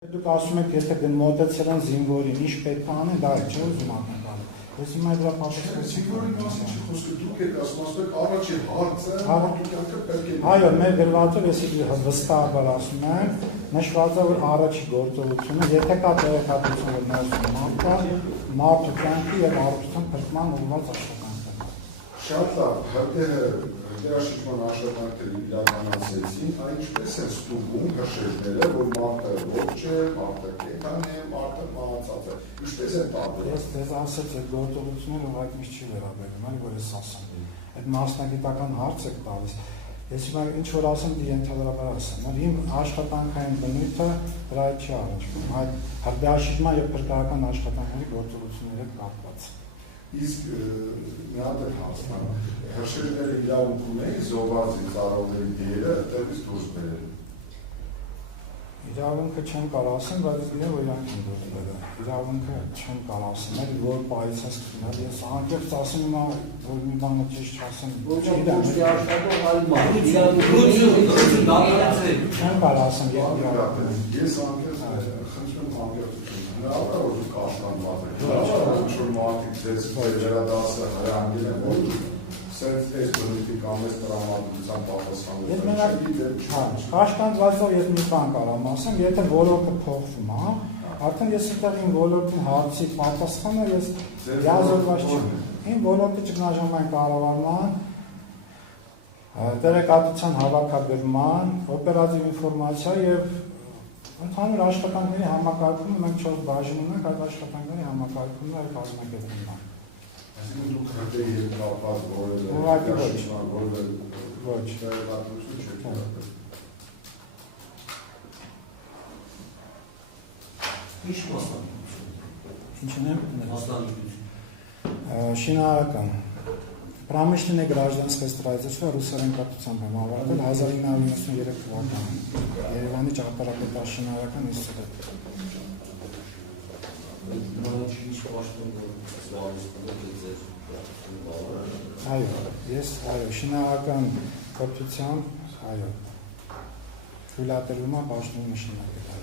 Դուք ասում եք, եթե մոտեցել են զինվորին, ինչ պետք է անեն, դա է, չէ՞ ուզում ակնկալել։ Ես հիմա դրա պատասխանը զինվորի մասին չի խոսքը, դուք եք ասում, ասում եք առաջի հարցը, դուք պետք է։ Այո, մեր գրվածով ես վստահաբար ասում եմ, նշված է, որ առաջի գործողությունը, եթե կա տեղեկատվություն, որ ներսում մարդու կյանքի եւ առողջության փրկման ուղղված աշխատանք է։ Շատ լավ, հետո Դերաշիչման աշխատանքները իրականացեցին, այն ինչպես են ստուգում հրշեջները, որ մարդը ողջ է, մարդը կենդան է, մարդը մահացած է, ինչպես են տարբերակում։ Ես դες ասեց, այդ գործողությունները ուղղակի ինձ չի վերաբերում, այլ որ ես ասեմ։ Այդ մասնագիտական հարց եք տալիս։ Ես հիմա ինչ որ ասեմ, դի ընդհանրապես ասեմ, իմ աշխատանքային բնույթը դրա հետ չի առնչվում, այդ հրդեհաշիջման եւ փրկարարական աշխատանքների գործողությունների հետ կապված։ Իսկ մի հատ էլ հասնան, հրշեջները իրավունք ունեին զոհվածի ծառայողների դերը այդտեղից դուրս բերել։ Իրավունքը չեմ կարող ասեմ, բայց գիտեմ, որ իրանք են դուրս բերել։ Իրավունքը չեմ կարող ասեմ, որ պայից ես քննել, ես անկեղծ ասում եմ, որ մի բանը ճիշտ չասեմ։ Ոչ ոքի աշխատող այլ մարդ։ Չեմ կարող ասեմ, ես անկեղծ խնդրում անկեղծություն։ Հնարավոր է որ դուք աշխատանք եք։ Հնարավոր է որ մարդիկ ձեզ վերադասը հրանգել են, որ սենց այս բնույթի կամ այս տրամադրության պատասխանատու։ Ես մենակ աշխատանքով ես մի բան կարող ասեմ, եթե ոլորտը փոխվում է, արդեն ես այդտեղ իմ ոլորտի հարցի պատասխանը ես լիազորված չեմ։ Իմ ոլորտի ճգնաժամային կառավարման, տեղեկատվության հավաքագրման, օպերատիվ ինֆորմացիա եւ ընդհանուր աշխատանքների համակարգումը մենք 4 բաժին ունենք, այդ աշխատանքների համակարգումն այլ կազմակերպումն է։ Այսինքն դուք հրդեհի հետ կապված որևէ ոչ տեղեկատվություն չեք ունեցել։ Ինչ մասնագիտություն։ Ինչն է Մասնագիտություն։ Շինարարական Промышленное гражданское строительство ռուսերեն կապությամբ եմ ավարտել 1993 թվականին Երևանի ճարտարապետաշինարարական ինստիտուտ։ Այո, ես շինարարական կրթությամբ, այո, թույլատրվում է պաշտոնի շինարարական։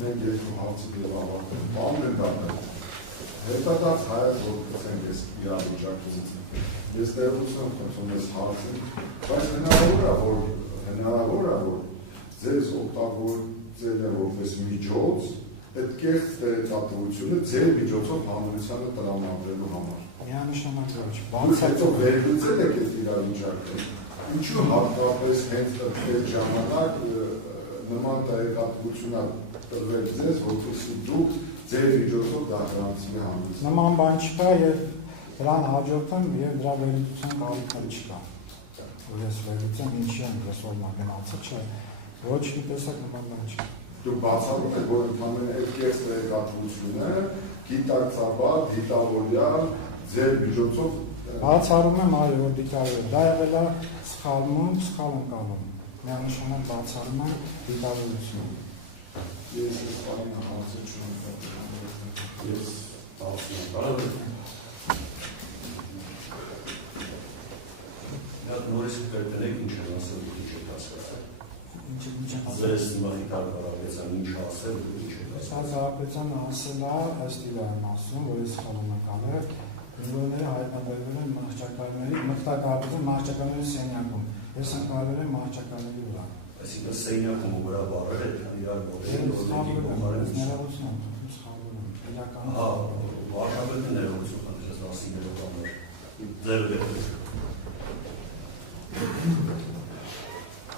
Մենք երկու հարցը դեռ ավարտել, բան են դառնել։ Հետադարձ հայաց որ գցենք ես իրավիճակից։ Ես տեղություն խնդրում ես հարցին, բայց հնարավոր է որ ձեզ օգտագործել է որպես միջոց այդ կեղծ տեղեկատվությունը ձեր միջոցով հանրությանը տրամադրելու համար։ Միանշանակ ոչ։ Դուք հետո վերլուծել եք այդ իրավիճակը։ Ինչու հատկապես հենց այդ ժամանակ նման տեղեկատվություն տրվել ձեզ, որպեսզի դուք ձեր միջոցով դա գրանցվի հանրությանը։ Նման բան չկա եւ դրան հաջորդեմ եւ դրա վերլուծության կարիքը չկա։ Որ ես վերլուծեմ ինչի են ռեսուրսը գնացել, չէ։ Ոչ մի տեսակ նման բան չկա։ Դուք բացառում եք, որ ընդհանրապես այդ կեղծ տեղեկատվությունը գիտակցաբար, դիտավորյալ ձեր միջոցով Բացառում եմ, այո, որ դիտավորյալ։ Դա եղել է սխալմունք, սխալ ընկալում։ Միանշանակ բացառում եմ դիտավորությունը։ Ես այս բանի հարցը չունեմ։ Ես ասում եմ, կարող եմ նորից կրտնեք ինչ են ասել, ինչ եք հասկացել։ Ինչ ասել։ Ձեզ Մխիթար Ղարաբեցյան ինչ ասել, ինչ եք ասել։ Ղարաբեցյանը ասել է, ըստ իրան ասում, որ ես սխալ եմ կանել, զինվորները հայտնաբերվել են մահճակալների, մխիթարական մահճակալների սենյակում։ Ես ընկալվել եմ մահճակալների վրա։ Այսինքն սենյակում ու վրա բարել եք, իրար մոտեցին, որ դեպի կողմարեն։ Ներողություն, սխալվում եմ, իրական։ Վարշավետը ներողություն խնդրես ասին ներողամեր։ Ձեր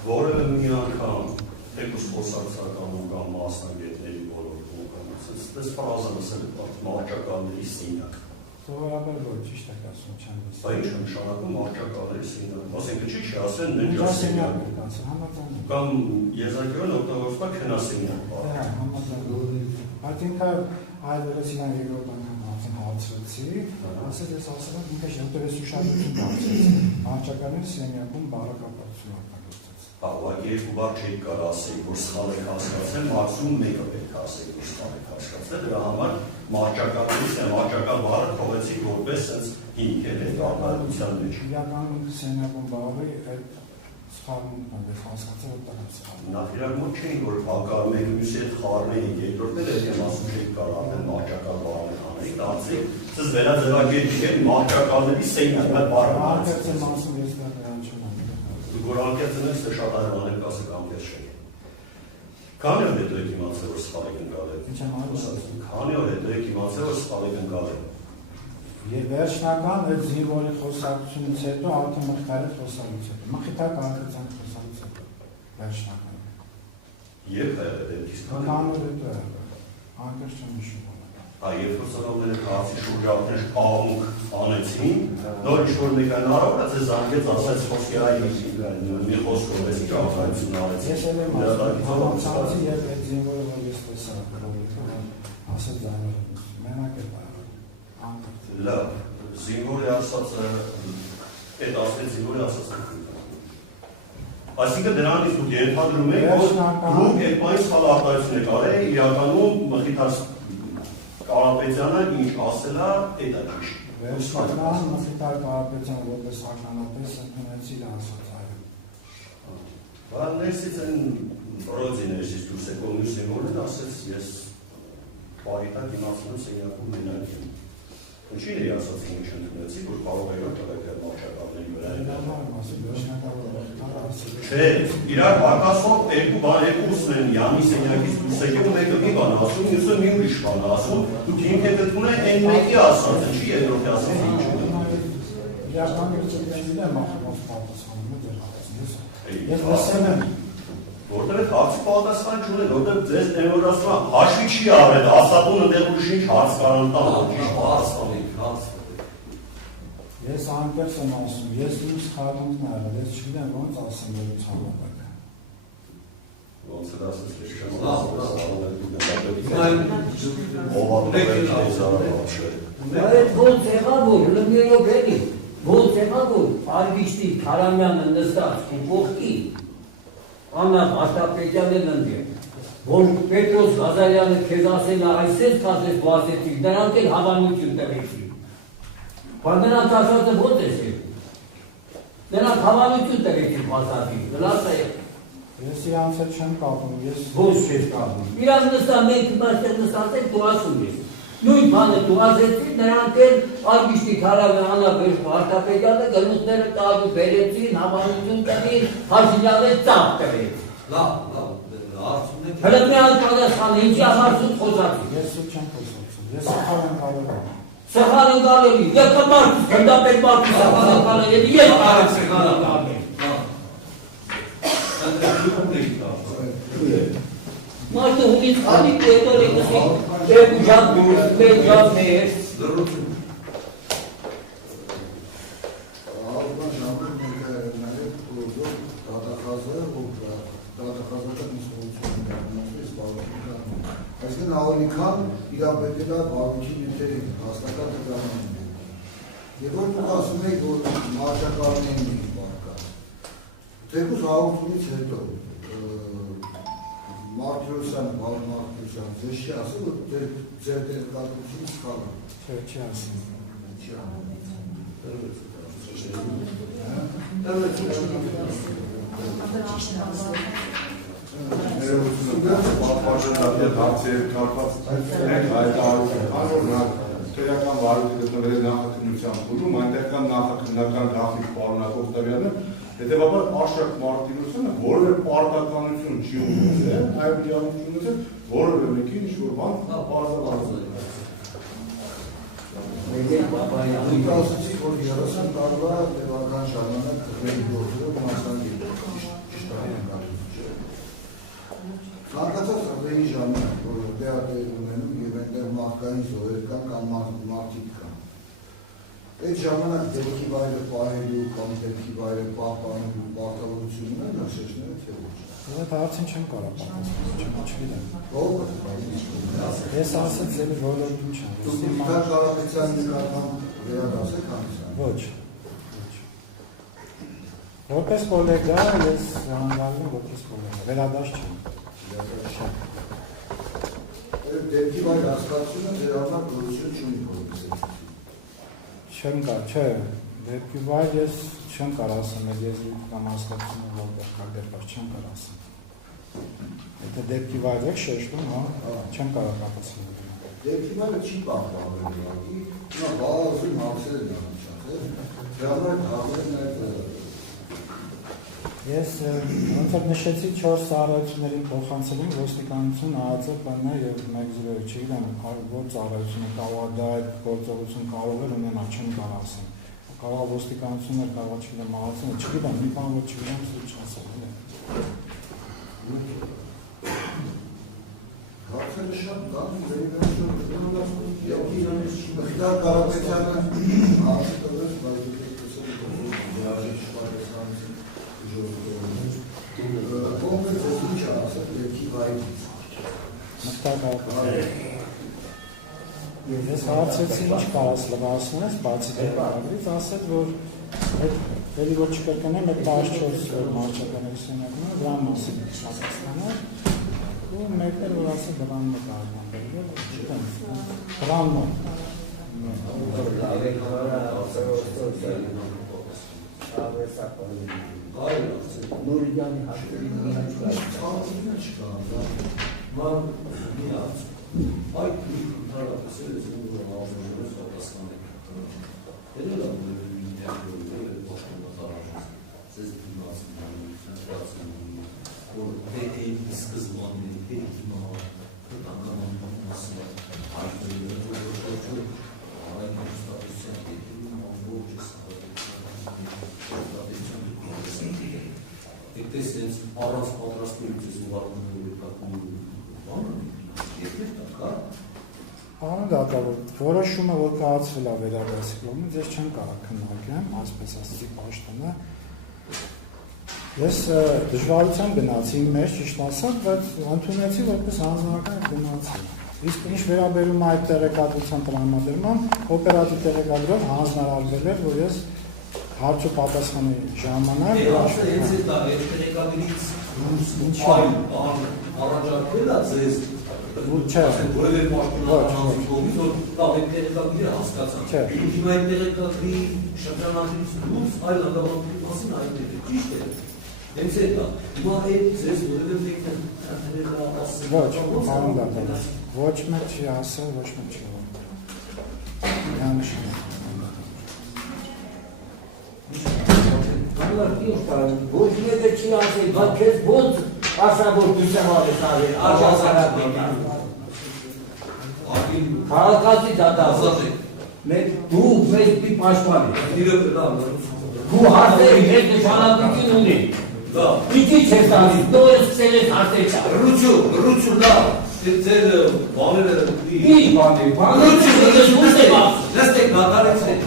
որևէ մի անգամ թեկուզ խոսակցականում կամ մասնագետների ոլորտում կամ այս ֆրազը լսել եք մահճակալների սենյակ։ Սովորաբար ոչ, ճիշտ եք ասում, չեմ լսել։ Բա ինչ նշանակում մահճակալների սենյակ։ Ասենք չի ասեն նջասենյակ։ Կամ եզակերն օգտագործվում է քնասենյակ։ Այդ ինքը այլևս իրան երկրորդ անգամ հարցրեցի, ասել ես ասել եմ ինքը շնորհես ուշադրություն դարձրեց, մահճակալների սենյակում բառակապակցություն օգտագործեց։ Ուղղակի երկու բառ չի կարող ասել, որ սխալ եք հասկացել, մաքսիմում մեկը պետք է ասել, որ սխալ եք հասկացել, դրա համար մահճակալներից է, մահճակալ բառը թողեցի որպես սենց հիմք է այդ արտադրության մեջ։ Իրականում սենյակում բառի այդ սխալում կան, ես հասկացել որ դա սխալ։ Նախ իրար մոտ չէին, որ հակառում եք մյուսի հետ խառնում էինք, երկրորդն էլ եմ ասում չէիք կարող ապել մահճակալ բառներ անեիք, դարձեք, սыз վերաձևակերպիչ են մահճակալների սենյակ, այդ բառը Անկեղծ եմ ասում, ես դա նրան չունեմ։ Դու որ անկեղծ եմ ես շատ այրվանել կասեք անկեղծ չեք։ Քանի օր հետո եք իմացել, որ սխալ եք ընկալել։ Ինչ եմ ասում։ Քանի օր հետո եք իմացել, որ սխալ եք ընկալել։ Եվ վերջնական այդ զինվորի խոսակցությունից հետո արդեն մխիթարի խոսալուց հետո։ Մխիթար կարգացան խոսալուց հետո։ Վերջնական։ Երբ է դեպքից քանի Քանի օր հետո է։ Անկեղծ չեմ հիշում։ Երբ որ սովորել քաղաքի շուրջ ապրել աղմուկ անեցին, նոր ինչ-որ մեկան առավոտը ձեզ զանգեց, ասեց խոսքի այ մի խոսքով էս ինչ աղայություն արեց։ Ես էլ եմ ասում, համացանցի և այդ զինվորը որ ես տեսա կրովիկը, ասեց ձայները, մենակ է բարը, անկրտ։ Լավ, զինվորի ասածը, այդ ասեց զինվորի ասածը։ Այսինքն դրանից դուք ենթադրում եք, որ դուք այդ բանի սխալ արտահայտություն եք արել, իրականում Մխիթար Կարապետյանը ինչ ասել է, այդ է ճիշտ։ Վերջնական Մխիթար Կարապետյան որպես ականատես ընդունեցի իր ասած այո։ Բայց ներսից են ռոձի ներսից դուրս եկող մյուս զինվորն ասեց ես պարիտակ իմացնում սենյակում մենակ եմ։ Ինչի՞ն է ասած ինչ ընդունեցի, որ կարող է տղեկան մահճակալների վրա։ Չէ, իրար հակասող երկու բան ուսն են յանի սենյակից դուրս եկել ու մեկը մի բան ասում, մյուսը մի ուրիշ բան ասում, դուք ինքդ դդվում եք այն մեկի ասածը, չի երկրորդի ասածը ինչ է։ Իրական գործընկերներն եմ ախորով պատասխանում դեր հարցնես։ Ես լսել եմ որտեղ է հարցի պատասխան չունեն, որտեղ ձեզ նեորասման հաշվի չի արել, ասատունը դեղ ուրիշ ինչ հարց կարան տան, ճիշտ պատասխանեք, հարց։ Ես անկեղծ եմ ասում, ես իմ սխալումն արել, ես չգիտեմ ոնց ասեմ որ ցավաբակ։ Ոնց է ասես ես չեմ Այդ ոնց եղավ որ լմիրով էլի, ոնց եղավ որ Արվիշտի Քարամյանը նստած ու կողքի Աննա Աշտապետյանն ընդդեմ, որ Պետրոս Ղազարյանը քեզ ասել է այսպես կասես դու ասեցիր, նրանք էլ հավանություն տվեցին։ Բայց նրանք ասածը ո՞նց է եղել։ Նրանք հավանություն տվեցին բացատի, լավ է։ Ես իրանց հետ չեմ կապում, ես Ո՞նց չես կապում։ Իրանք նստա մենք մաշտեր նստած ենք դու ասում ես։ Նույն բանը դու ասեցիր, նրանք էլ Արվիշտի Քարամյանը Աշտապետյանը գլուխները տալու բերեցին, հավանություն տվին, Հաշինյանը ծափ տվեց։ Լավ, հարցում եք։ Հələ մի հատ պատասխանը, ինչի հարցում խոսացի։ ես ու չեմ խոսացում, ես սխալ եմ կարել եմ։ Սխալ ընկալելի, ես կմարդուս, գնդապետ մարդուս սխալ ընկալելի, ես կարեմ սխալ ընկալել։ Մարդը հունից խալի կետոր է նսիկ, և ուժատ բուրս, մեր ժապն է ես։ Լրություն։ Ալման ժամանակ նաև կողով դատախազը, որ դատախազը նստություն կայացնես բավականին։ Այսինքն ավելի քան իրապետել է բավականին նյութերի հաստատած դրամանին։ Եվ որ դուք ասում եք, որ մահճակալն են բարկած։ Թեկուզ հաղորդումից հետո Մարտիրոսյանը, բավական Մարտիրոսյանը, ձեզ չի ասել, որ ձեր տեղեկատվությունը սխալ է։ Չէ, չի ասում։ Չի ասում։ Ներողությունը պատվաժանատել հարցեր կապված Տերական վարույթի գտնվել է նախաքննության փուլում, այնտեղ կան նախաքննական գրաֆիկ պարունակող տվյալներ, հետևաբար Աշակ Մարտիրոսյանը որևէ պարտականություն չի ունեցել, այլ իրավունք ունեցել որևէ մեկին ինչ-որ բան բարձրացնել։ Դուք ասացիք, որ 30 տարվա տևական ժամանակ քրեի գործերով մասնակից Ցանկացած քրեի ժամանակ, որ տեղատեր ունենում եւ այնտեղ մարդկային զոհեր կան կամ մարդիկ կան։ Այդ ժամանակ դեպքի վայրը պահելու կամ դեպքի վայրը պահպանելու պարտավորություն ունեն հաշեշները թե ոչ։ Այդ հարցին չեմ կարող պատասխանել, չգիտեմ։ Ո՞վ։ Ես ասած ձեր ոլորտում չեմ։ Դուք Մխիթար Կարապետյանի նկատմամբ վերադասեք հանդիսան։ Ոչ։ Որպես կոլեգա ես հանդալում որպես կոլեգա, վերադաշ չեմ։ Դեպքի վայր հասկացությունը ձեր համար գոյություն չունի որպես Չեմ գա, չէ, դեպքի վայր ես չեմ կարող ասեմ, այդ եզրույթ կամ հաստատությունը որտեղ կա դեպք չեմ կարող ասեմ։ Եթե դեպքի վայր եք շեշտում, հա, չեմ կարող կապացնել։ Դեպքի վայրը չի պահպանվել ուղղակի, նա բազում հարցեր են անցած, դրա համար այդ Ես ոնց որ նշեցի 4 ծառայություններին փոխանցելին ոստիկանություն ԱԱԾ ՊՆ եւ 1-0, չգիտեմ, որ ծառայությունը կարող է դա այդ գործողություն կարող է ունենալ, չեմ կարող ասեմ։ Կարող է ոստիկանություններ, կարող չգիտեմ, ԱԱԾ-ը, չգիտեմ, մի բան որ չգիտեմ, չասեմ, էլի։ հարցերը շատ կան, դա Կարապետյանը հարցը տվեց, բայց կոնկրետ ինչ ասել դեպքի վայրից։ Ես հարցեցի ինչ կարաս լվացնես, բացի դեպքից, ասեց, որ էլի որ չկրկնեմ, այդ 14 մարշչականների սենյակները դրա մասին պատասխանել, ու մեկն էլ որ ասել դրանն է կարողանվել, չգիտեմ, դրանն Նորիջանի հաշվերի մի հաշվի Ցանցինը չկա, Ման մի հաց։ Այդ ընդհանրապես է զուգահեռ պատասխանը։ Դերել է ինտերվյուները պաշտոնատարը։ Ձեզ դիմացին որ դեպի սկզբանին դեպի անգամ մասը այդպես Դες sense առանց պատրաստությունից ուղարկում Պարոն դատավոր, որոշումը որ կայացվել է վերադասի կողմից, ես չեմ կարող քննարկեմ, այսպես ասեցի պաշտոնը։ Ես դժվարությամբ գնացի իմ մեջ, ճիշտ ասած, բայց ընդունեցի որպես հանձնարարական գնացի։ Իսկ ինչ վերաբերում այդ տեղեկատվության տրամադրման, օպերատիվ տեղեկատվով հանձնարարվել էր, որ ես հարց ու պատասխանի ժամանակ տեղեկատվից առաջարկել է ձեզ Չէ։ որևէ պաշտոնական կողմից որ լավ այդ տեղեկատվի հասկացան։ Հիմա այդ տեղեկատվի շրջանակից դուրս այլ հանգամանքների մասին այդտեղ ճիշտ է։ Հենց է դա։ Հիմա այդ ձեզ որևէ մեկն ասել։ Ոչ, պարոն դատավոր, ոչ մեկ չի ասել, ոչ մեկ չի ասել։ Միանշան։ Ոչ մեկը չի ասել, բայց քեզ ոնց ասա որ դու սավալես արել, աջազարակ Քաղաքացի դատավոր մենք դու մեզ մի պաշտպան ես դու հարցերի մեծ նշանակություն ունի Իքի չես տալիս, դու ես սկսել ես հարցեր Ռուչու լավ ձեր բաները Ինչ բաներ, լստեք նատարեցեք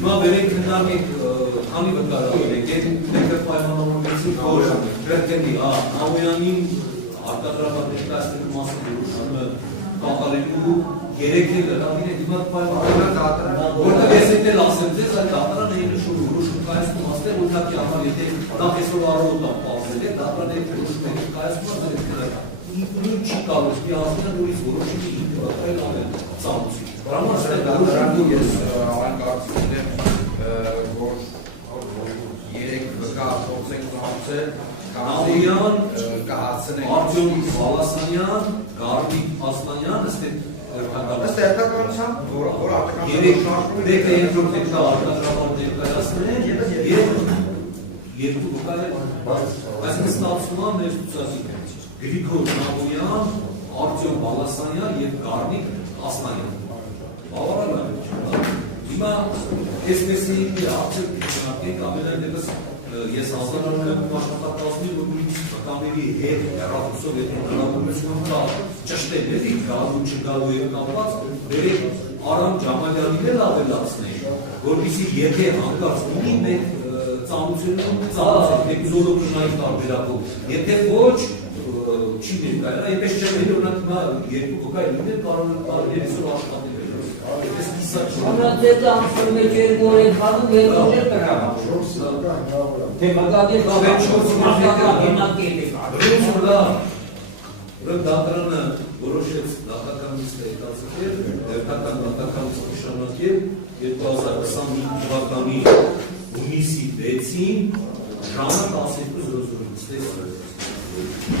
Հիմա վերեք քննարկենք քանի վկայական եք, մենք պայմանավորվեցինք, որ Բերդենի Ամոյանին արտադրական ներկայացնելու մասին որոշումը կատարելու 3 էլ հրավիրել հիմա պայմանավորվել որտեղ ես էլ ասեմ ձեզ այդ դատարանը այն նշում որոշում կայացնում ասել որ նա կիամար եթե դա այսօր առօրյա պարզել է դատարանը որոշում է կայացնում այդ չի կարող մի ասել նորից որոշումի ինքնատիպ անել ծանոթություն Դրանով ես այն կարծիքն եմ, որ 3 վկա փոխենք ծանոթել Ամոյան, կհասցնենք Արտյոմ Բալասանյան, Գարմիկ Ասլանյան, ըստ երթականության, որ արտականության դեպի երկրորդ դեպքա արտադրական ներկայացնեն եւ երկու վկայել, այսինքն ստացվում է մեր ցուցակը Գրիգոր Ամոյան, Արտյոմ Բալասանյան եւ Գարմիկ Ասլանյան Բավարար է։ Հիմա այսպեսի արդյոք քննարկենք ամենայն դեպս ես հազարանում եմ աշխատակազմի որ ուրիշ վկաների հետ հեռախոսով եթե հնարավորություն կա ճշտել էլի գալու չգալու եւ կապված բերեք Արամ Ջամալյանին էլ ավելացնենք որպեսզի եթե հանկարծ ունի մեկ ծանոթություն դեպի զոլոկնայի տարբերակով եթե ոչ չի ներկայացնա այնպես չէ որ հիմա երկու վկա լինել կարող է տարբերիսով աշխատել Ամրացել ամսում մեջ երկու օր են խանում երկու էր կրավ Թե մագադիր դատարանը որոշեց դատականից հետացել, դատականից նշանակել 2025 թվականի հունիսի 6-ին ժամը 12:00-ից